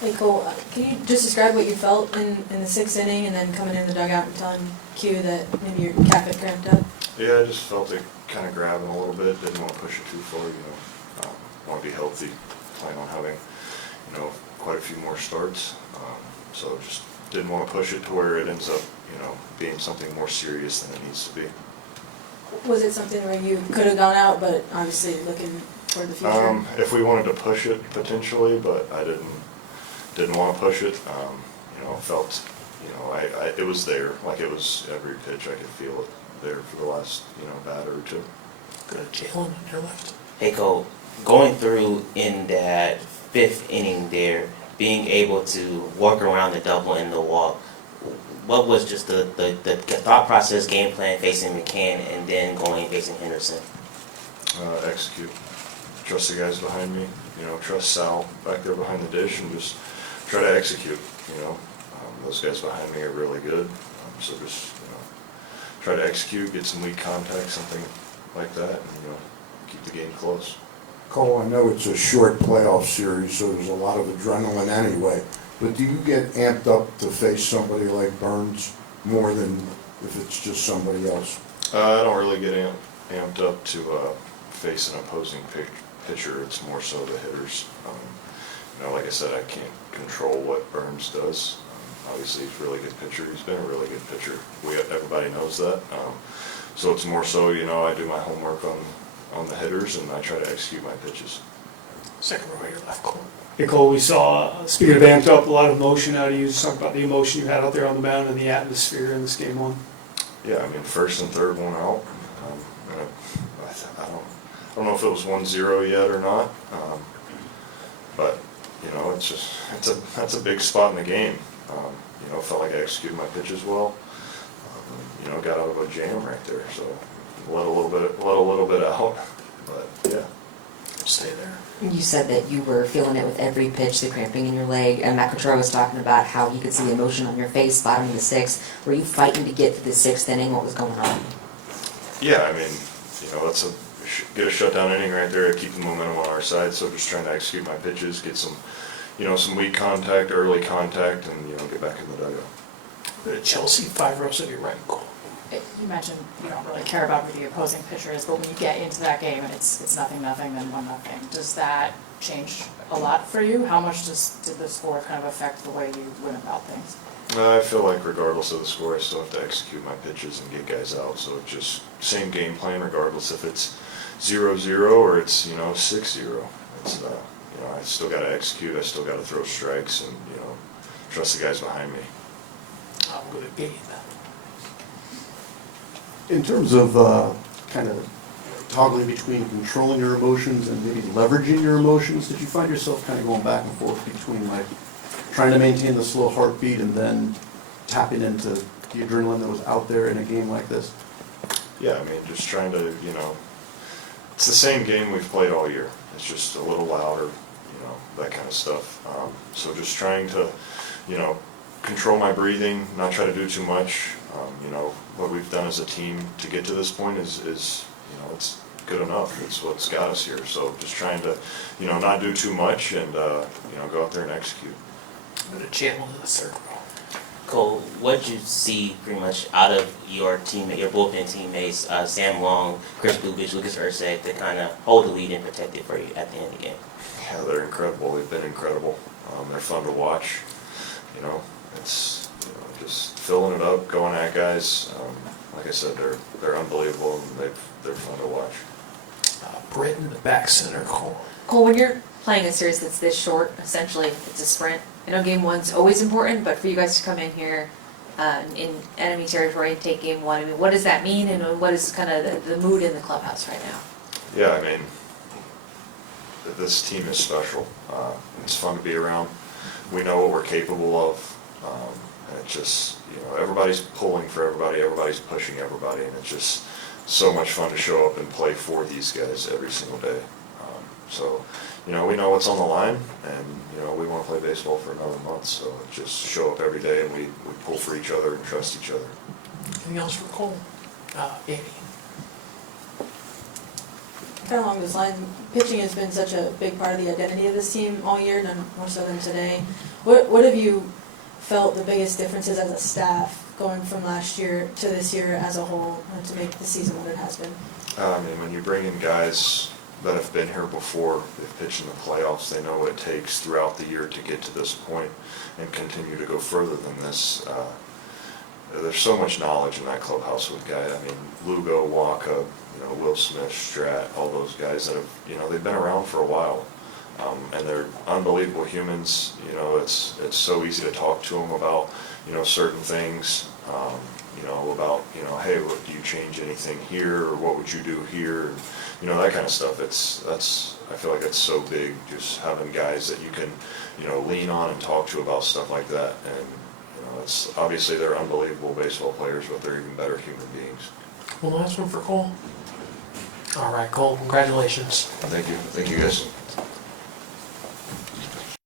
Hey Cole, can you just describe what you felt in the sixth inning and then coming in the dugout and telling Q that maybe your calf had cramped up? Yeah, I just felt it kind of grabbing a little bit, didn't want to push it too far, want to be healthy, plan on having, quite a few more starts. So just didn't want to push it to where it ends up, being something more serious than it needs to be. Was it something where you could have gone out, but obviously looking toward the future? If we wanted to push it potentially, but I didn't want to push it. Felt, it was there, like it was every pitch I could feel it there for the last, batter or two. Good, Jalen on your left. Hey Cole, going through in that fifth inning there, being able to work around the double and the walk, what was just the thought process, game plan facing McCann and then going facing Henderson? Execute. Trust the guys behind me, trust Sal back there behind the dish and just try to execute, those guys behind me are really good, so just, try to execute, get some weak contact, something like that, and, keep the game close. Cole, I know it's a short playoff series, so there's a lot of adrenaline anyway, but do you get amped up to face somebody like Burns more than if it's just somebody else? I don't really get amped up to face an opposing pitcher. It's more so the hitters. Like I said, I can't control what Burns does. Obviously, he's a really good pitcher. He's been a really good pitcher. Everybody knows that. So it's more so, I do my homework on the hitters and I try to execute my pitches. Second row, your left, Cole. Hey Cole, we saw, speaking of amped up, a lot of emotion out of you. Just talk about the emotion you had out there on the mound and the atmosphere in this game one. Yeah, first and third one out. And I don't know if it was 1-0 yet or not, but it's just that's a big spot in the game. Felt like I executed my pitches well. Got out of a jam right there, so let a little bit out, but yeah. Stay there. You said that you were feeling it with every pitch, the cramping in your leg, and Matt Couture was talking about how he could see the emotion on your face bottom of the sixth. Were you fighting to get to the sixth inning? What was going on? Yeah, that's get a shutdown inning right there, keep the momentum on our side, so just trying to execute my pitches, get some, some weak contact, early contact, and, get back in the dugout. Go to Chelsea, 5 rows of your right, Cole. You mentioned you don't really care about who the opposing pitcher is, but when you get into that game and it's 0-0, then 1-0, does that change a lot for you? How much did the score kind of affect the way you went about things? I feel like regardless of the score, I still have to execute my pitches and get guys out, so it's just same game plan regardless if it's 0-0 or it's, 6-0. It's, I still got to execute, I still got to throw strikes and, trust the guys behind me. I'll go to Gabe. In terms of kind of toggling between controlling your emotions and maybe leveraging your emotions, did you find yourself kind of going back and forth between like trying to maintain the slow heartbeat and then tapping into the adrenaline that was out there in a game like this? Yeah, just trying to, it's the same game we've played all year. It's just a little louder, that kind of stuff. So just trying to, control my breathing, not try to do too much. What we've done as a team to get to this point is it's good enough. It's what's got us here. So just trying to, not do too much and, go out there and execute. Go to Jalen in the third row. Cole, what did you see pretty much out of your teammate, your bullpen teammates, Sam Long, Chris Bubich, Lucas Ursek, to kind of hold the lead and protect it for you at the end of the game? Yeah, they're incredible. They've been incredible. They're fun to watch. It's just filling it up, going at guys. Like I said, they're unbelievable and they're fun to watch. Britt in the back center, Cole. Cole, when you're playing a series that's this short, essentially it's a sprint. I know game one's always important, but for you guys to come in here in enemy territory and take game one, what does that mean and what is kind of the mood in the clubhouse right now? Yeah, this team is special. It's fun to be around. We know what we're capable of. And it's just, everybody's pulling for everybody, everybody's pushing everybody, and it's just so much fun to show up and play for these guys every single day. So, we know what's on the line, and, we want to play baseball for another month, so just show up every day and we pull for each other and trust each other. Anything else for Cole? Andy. kind of along those lines, pitching has been such a big part of the identity of this team all year, none more so than today. What have you felt the biggest differences as a staff going from last year to this year as a whole to make the season what it has been? I mean, when you bring in guys that have been here before, they've pitched in the playoffs, they know what it takes throughout the year to get to this point and continue to go further than this. There's so much knowledge in that clubhouse with guys. I mean, Lugo, Waka, Will Smith, Strat, all those guys that have, they've been around for a while. And they're unbelievable humans. It's so easy to talk to them about, certain things, about, hey, what, do you change anything here, or what would you do here? That kind of stuff. I feel like it's so big, just having guys that you can, lean on and talk to about stuff like that. And, it's obviously they're unbelievable baseball players, but they're even better human beings. One last one for Cole. All right, Cole, congratulations. Thank you. Thank you, guys.